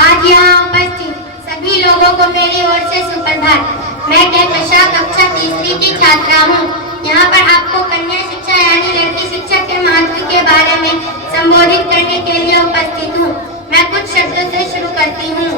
आज यहाँ उपस्थित सभी लोगों को मेरी ओर से सुप्रभात। मैं कक्षा कक्षा तीसरी की छात्रा हूँ। यहाँ पर आपको कन्या शिक्षा यानी लड़की शिक्षा के महत्व के बारे में संबोधित करने के लिए उपस्थित हूँ। मैं कुछ शब्दों से शुरू करती हूँ।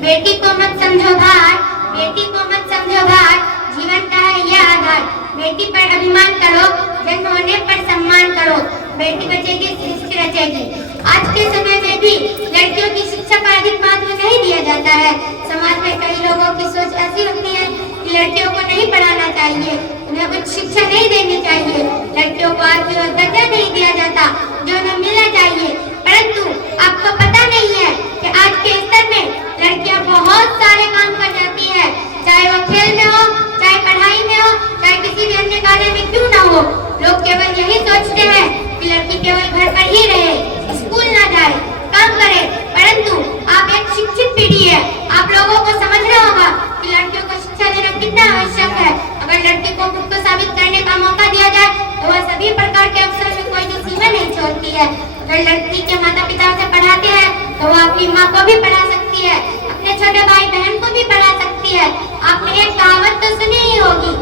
बेटी को मत समझो भार, बेटी को मत समझो भार, जीवन का है यह आधार। बेटी पर अभिमान करो, जन्म होने पर सम्मान करो, बेटी बचेगी सृष्टि रचेगी। आज के समय में भी लड़कियों की शिक्षा पर अधिक महत्व नहीं दिया जाता है। समाज में कई लोगों की सोच ऐसी होती है कि लड़कियों को नहीं पढ़ाना चाहिए, उन्हें कुछ शिक्षा नहीं देनी चाहिए, लड़कियों को आज भी दर्जा नहीं दिया जाता जो उन्हें मिलना चाहिए। परंतु आपको पता नहीं है कि आज के स्तर में लड़कियां बहुत सारे काम कर जाती है, चाहे वो खेल में हो, चाहे पढ़ाई में हो, चाहे किसी भी अन्य कार्य में क्यों ना हो। लोग केवल यही सोचते हैं कि लड़की केवल घर पर ही रहे, स्कूल ना जाए, काम करे। परंतु आप एक शिक्षित पीढ़ी है, आप लोगों को समझना होगा कि लड़कियों को शिक्षा देना कितना आवश्यक है। अगर लड़की को खुद को साबित करने का मौका दिया जाए तो वह सभी प्रकार के अवसर में कोई भी सीमा नहीं छोड़ती है। अगर लड़की के माता पिता उसे पढ़ाते हैं तो वह अपनी माँ को भी पढ़ा सकती है, अपने छोटे भाई बहन को भी पढ़ा सकती है। आपने एक कहावत तो सुनी ही होगी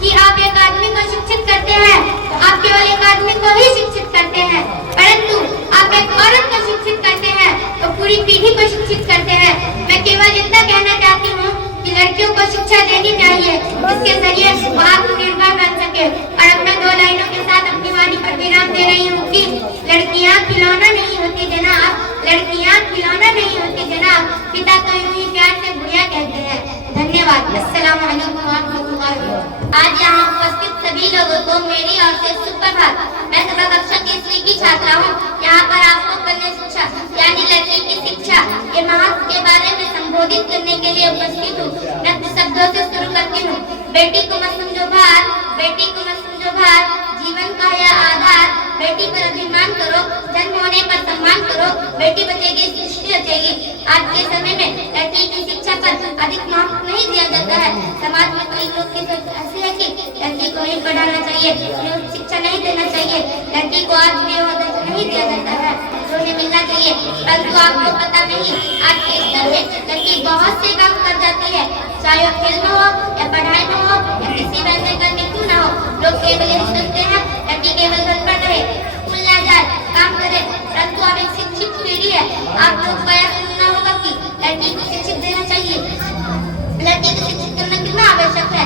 कि आप एक आदमी को शिक्षित करते हैं तो आप केवल एक आदमी को ही शिक्षित करते हैं, परंतु आप एक औरत को शिक्षित करते हैं तो पूरी पीढ़ी को शिक्षित करते हैं। मैं केवल इतना कहना चाहती हूँ कि लड़कियों को शिक्षा देनी चाहिए, इसके जरिए वो आत्मनिर्भर बन सके। और अब मैं 2 लाइनों के साथ अपनी वाणी पर विराम दे रही हूँ कि लड़कियाँ खिलौना नहीं होती जनाब, लड़कियाँ खिलौना नहीं होती जनाब, पिता तो यूं ही प्यार से गुड़िया कहते हैं। धन्यवाद। अस्सलाम वालेकुम रहमतुल्लाह। आज यहाँ उपस्थित सभी लोगों को मेरी ओर से सुप्रभात। मैं सभा कक्षा तीसरी की छात्रा हूँ। यहाँ पर आपको कन्या शिक्षा यानी लड़की की शिक्षा के महत्व के बारे में संबोधित करने के लिए उपस्थित हूँ। मैं कुछ शब्दों से शुरू करती हूँ। बेटी को मत समझो भार, बेटी को मत समझो भार, जीवन का यह आधार। बेटी पर अभिमान करो, जन्म होने पर सम्मान करो, बेटी बचेगी सृष्टि रचेगी। आज के समय में लड़की की शिक्षा पर अधिक महत्व नहीं दिया जाता है। समाज में कई लोग की सोच ऐसी है कि लड़की को नहीं पढ़ाना चाहिए, उन्हें शिक्षा नहीं देना चाहिए, लड़की को आज भी दर्जा नहीं दिया जाता है जो उन्हें मिलना चाहिए। परंतु आपको पता नहीं आज के स्तर में लड़की बहुत से काम कर जाती है, चाहे वो खेल में हो या पढ़ाई में हो या किसी वैसे करने क्यों ना हो। लोग केवल यही सोचते हैं लड़की केवल घर पर रहे, स्कूल ना जाए, काम करे। परंतु आप एक शिक्षित पीढ़ी है, आप लोग को यह सुनना होगा कि लड़की को शिक्षित देना चाहिए। लड़की को शिक्षित करना कितना आवश्यक है।